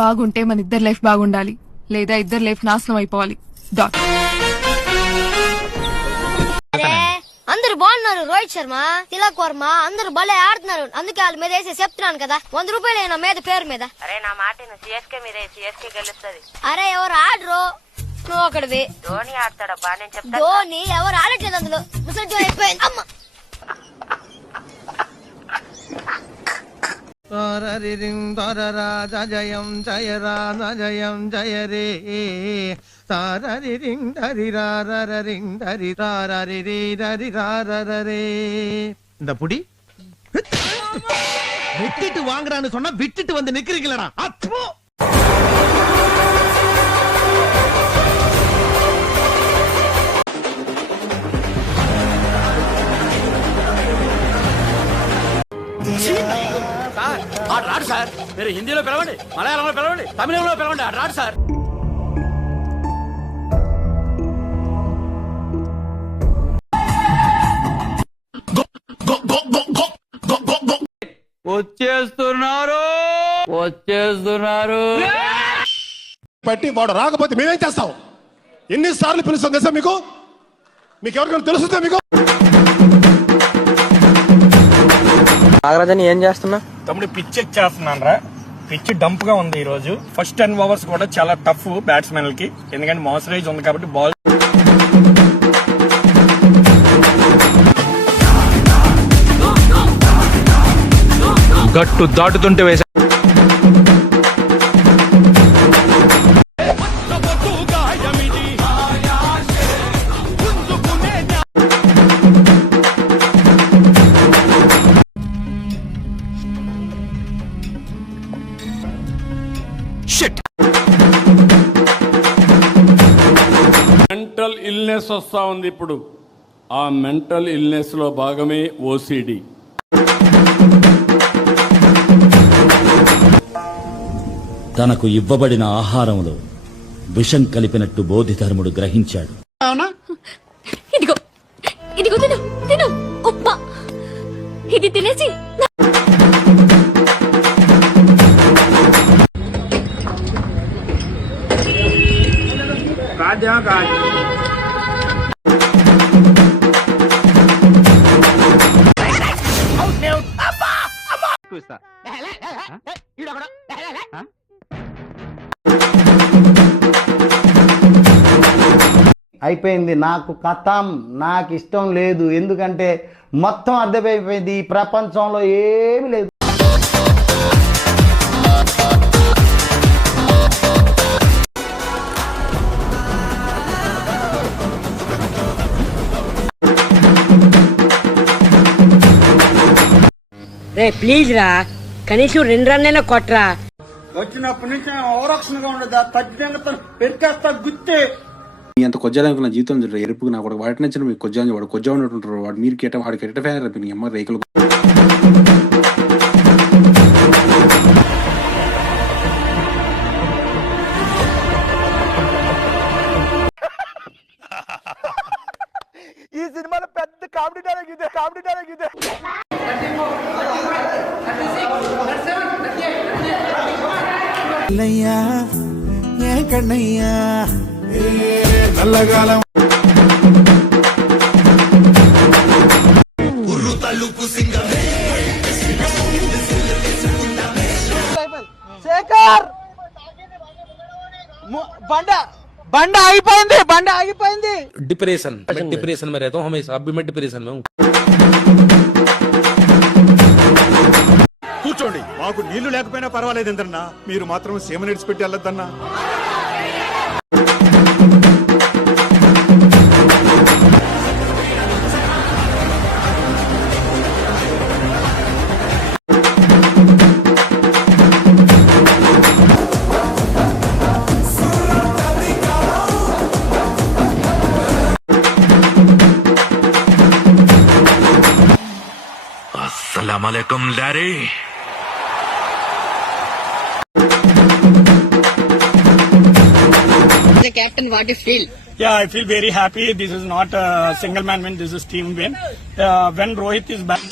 బాగుంటే మన ఇద్దరు లైఫ్ బాగుండాలి, లేదా ఇద్దరు లైఫ్ నాశనం అయిపోవాలి. డాట్. అందరు బాగున్నారు. రోహిత్ శర్మ, తిలక్ వర్మ అందరు భలే ఆడుతున్నారు. అందుకే వాళ్ళ మీద వేసి చెప్తున్నాను కదా, 100 రూపాయలు నా మీద పేరు మీద. అరే నా మాట సిఎస్కే మీద, సిఎస్కే గెలుస్తుంది. అరే ఎవరు ఆడరు, నువ్వు ఒకటివి. ధోని ఆడతాడబ్బా, నేను చెప్తా. ధోని ఎవరు ఆడట్లేదు, అందులో ముసలి అయిపోయింది. అమ్మ జయం జయ రామ జయం జయ రే తారీ రింగ్ ధరి రింగ్ ధరి రే. இந்த புடி வெட்டிட்டு வாங்குறான்னு சொன்னா விட்டுட்டு வந்து நிக்கிறீங்களா? அப்போ రాడు సార్. మీరు హిందీలో పిలవండి, మలయాళంలో పిలవండి, తమిళంలో పిలవండి, రాడు సార్. వచ్చేస్తున్నారు పట్టి వాడు రాకపోతే మేమేం చేస్తాం? ఎన్నిసార్లు పిలుస్తాం తెలుసా మీకు? ఎవరికైనా తెలుస్తుందా మీకు? నాగరాజని ఏం చేస్తున్నా? తమ్ముడు పిచ్ చెక్ చేస్తున్నాను రా. పిచ్ డంప్ గా ఉంది ఈ రోజు. ఫస్ట్ 10 ఓవర్స్ కూడా చాలా టఫ్ బ్యాట్స్మెన్ కి, ఎందుకంటే మాయిశ్చరైజ్ ఉంది కాబట్టి బాల్ గట్టు దాటుతుంటే వేసా. మెంటల్ ఇల్నెస్ వస్తా ఉంది ఇప్పుడు. ఆ మెంటల్ ఇల్నెస్ లో భాగమే ఓసిడి. తనకు ఇవ్వబడిన ఆహారంలో విషం కలిపినట్టు బోధిధర్ముడు గ్రహించాడు. ఇదిగో ఇదిగో తిను తిను ఉప్మా. ఇది తినేసి అయిపోయింది. నాకు కథం, నాకు ఇష్టం లేదు. ఎందుకంటే మొత్తం అర్థమైపోయింది, ఈ ప్రపంచంలో ఏమీ లేదు. రే ప్లీజ్ రా, కనీసం 2 రన్నైనా కొట్రా. వచ్చినప్పటి నుంచి ఓవరాక్షన్ గా ఉండదా, తగ్గినంత పెరికేస్తా గుర్తే. అంత కొజ్జాలనుకున్న జీవితం ఎరుపుకు నాకు వాటి నుంచి మీకు కొజ్జా వాడు కొజ్జా ఉన్నట్టుంటారు. వాడు మీరు కేట వాడికి ఎట్ట ఫ్యాన్ అయిపోయింది అమ్మ రేకులు. ఈ సినిమాలో పెద్ద కామెడీ డైలాగ్ ఇదే, కామెడీ డైలాగ్ ఇదే. ఏ కన్నయ్యా నల్లగాలం శేఖర్ బండ ఆగిపోయింది, బండ ఆగిపోయింది. डिप्रेशन में रहता हूँ हमेशा, अभी मैं डिप्रेशन में हूँ. కూర్చోండి. మాకు నీళ్లు లేకపోయినా పర్వాలేదు ఎంతన్నా, మీరు మాత్రం సీమ నిడిచిపెట్టి వెళ్ళొద్దన్నా. Assalamualaikum, Larry. The captain, what do you feel? Yeah, I feel very happy. This is not a single man win, this is team win. When Rohit is back.